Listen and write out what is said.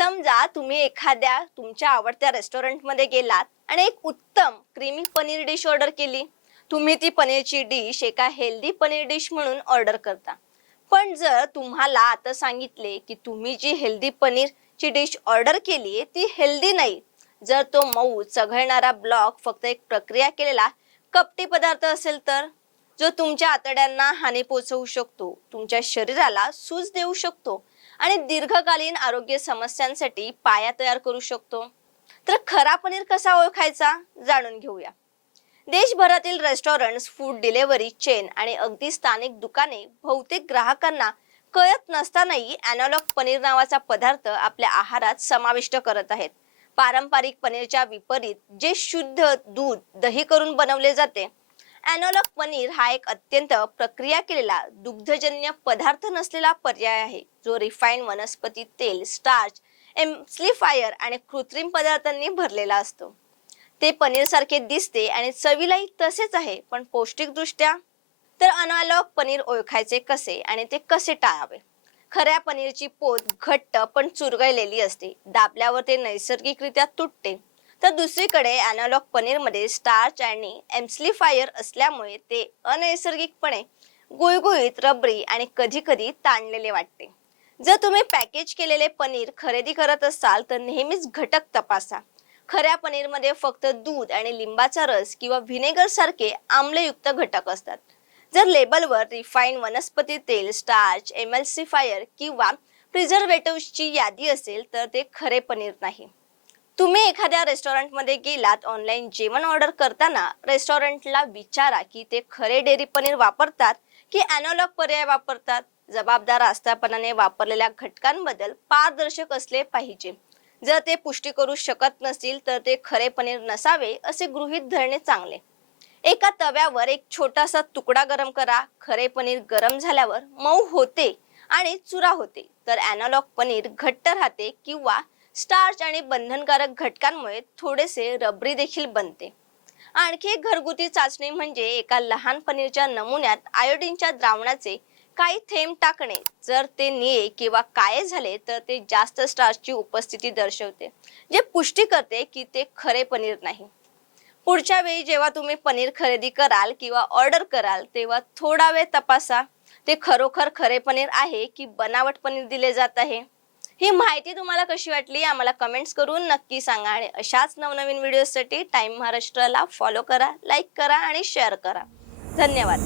समजा तुम्ही एखाद्या तुमच्या आवडत्या रेस्टॉरंटमध्ये गेलात आणि एक उत्तम क्रीमी पनीर डिश ऑर्डर केली. तुम्ही ती पनीरची डिश एका हेल्दी पनीर डिश म्हणून ऑर्डर करता. पण जर तुम्हाला आता सांगितले की तुम्ही जी हेल्दी पनीरची डिश ऑर्डर केली ती हेल्दी नाही. जर तो मऊ चघळणारा ब्लॉक फक्त एक प्रक्रिया केलेला कपटी पदार्थ असेल तर? जो तुमच्या आतड्यांना हानी पोचवू शकतो तुमच्या शरीराला सूज देऊ शकतो आणि दीर्घकालीन आरोग्य समस्यांसाठी पाया तयार करू शकतो. तर खरा पनीर कसा ओळखायचा? जाणून घेऊया. देशभरातील रेस्टॉरंट्स फूड डिलेव्हरी चेन आणि अगदी स्थानिक दुकाने बहुतेक ग्राहकांना कळत नसतानाही अॅनालॉग पनीर नावाचा पदार्थ आपल्या आहारात समाविष्ट करत आहेत. पारंपरिक पनीरच्या विपरीत जे शुद्ध दूध दही करून बनवले जाते अॅनालॉग पनीर हा एक अत्यंत प्रक्रिया केलेला दुग्धजन्य पदार्थ नसलेला पर्याय आहे. जो रिफाईन वनस्पती तेल स्टार्च एम्प्लिफायर आणि कृत्रिम पदार्थांनी भरलेला असतो. ते पनीरसारखे दिसते आणि चवीलाही तसेच आहे पण पौष्टिकदृष्ट्या? तर अनालॉग पनीर ओळखायचे कसे आणि ते कसे टाळावे? खऱ्या पनीरची पोत घट्ट पण चुरगळलेली असते. दाबल्यावर ते नैसर्गिकरित्या तुटते. तर दुसरीकडे अॅनालॉग पनीरमध्ये स्टार्च आणि एम्सलिफायर असल्यामुळे ते अनैसर्गिकपणे गुळगुळीत रबरी आणि कधी कधी ताणलेले वाटते. जर तुम्ही पॅकेज केलेले पनीर खरेदी करत असाल तर नेहमीच घटक तपासा. खऱ्या पनीरमध्ये फक्त दूध आणि लिंबाचा रस किंवा व्हिनेगर सारखे आम्लयुक्त घटक असतात. जर लेबलवर रिफाईन वनस्पती तेल स्टार्च एमएलसीफायर किंवा प्रिझर्वेटिव्हची यादी असेल तर ते खरे पनीर नाही. तुम्ही एखाद्या रेस्टॉरंटमध्ये गेलात ऑनलाईन जेवण ऑर्डर करताना रेस्टॉरंटला विचारा की ते खरे डेअरी पनीर वापरतात की अॅनॉलॉग पर्याय वापरतात? जबाबदार आस्थापनाने वापरलेल्या घटकांबद्दल पारदर्शक असले पाहिजे. जर ते पुष्टी करू शकत नसतील तर ते खरे पनीर नसावे असे गृहीत धरणे चांगले. एका तव्यावर एक छोटासा तुकडा गरम करा. खरे पनीर गरम झाल्यावर मऊ होते आणि चुरा होते. तर अॅनॉलॉग पनीर घट्ट राहते किंवा स्टार्च आणि बंधनकारक घटकांमुळे थोडेसे रबरी देखील बनते. आणखी एक घरगुती चाचणी म्हणजे एका लहान पनीरच्या नमुन्यात आयोडीनच्या द्रावणाचे काही थेंब टाकणे. जर ते निळे किंवा काळे झाले तर ते जास्त स्टार्चची उपस्थिती दर्शवते जे पुष्टी करते की ते खरे पनीर नाही. पुढच्या वेळी जेव्हा तुम्ही पनीर खरेदी कराल किंवा ऑर्डर कराल तेव्हा थोडा वेळ तपासा. ते खरोखर खरे पनीर आहे की बनावट पनीर दिले जात आहे? ही माहिती तुम्हाला कशी वाटली आम्हाला कमेंट्स करून नक्की सांगा. आणि अशाच नवनवीन व्हिडिओसाठी टाइम महाराष्ट्राला फॉलो करा लाईक करा आणि शेअर करा. धन्यवाद.